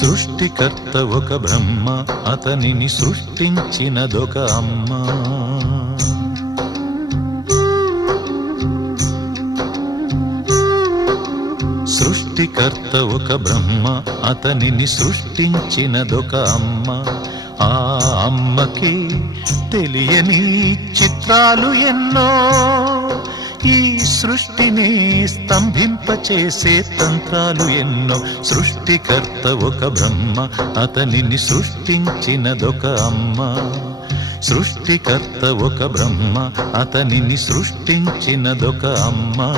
సృష్టికర్త ఒక బ్రహ్మ, అతనిని సృష్టించినదొక అమ్మ. సృష్టికర్త ఒక బ్రహ్మ, అతనిని సృష్టించినదొక అమ్మ. ఆ అమ్మకి తెలియని చిత్రాలు ఎన్నో, ఈ సృష్టిని స్తంభింపచేసే తంత్రాలు ఎన్నో. సృష్టికర్త ఒక బ్రహ్మ, అతనిని సృష్టించినదొక అమ్మ. సృష్టికర్త ఒక బ్రహ్మ, అతనిని సృష్టించినదొక అమ్మ.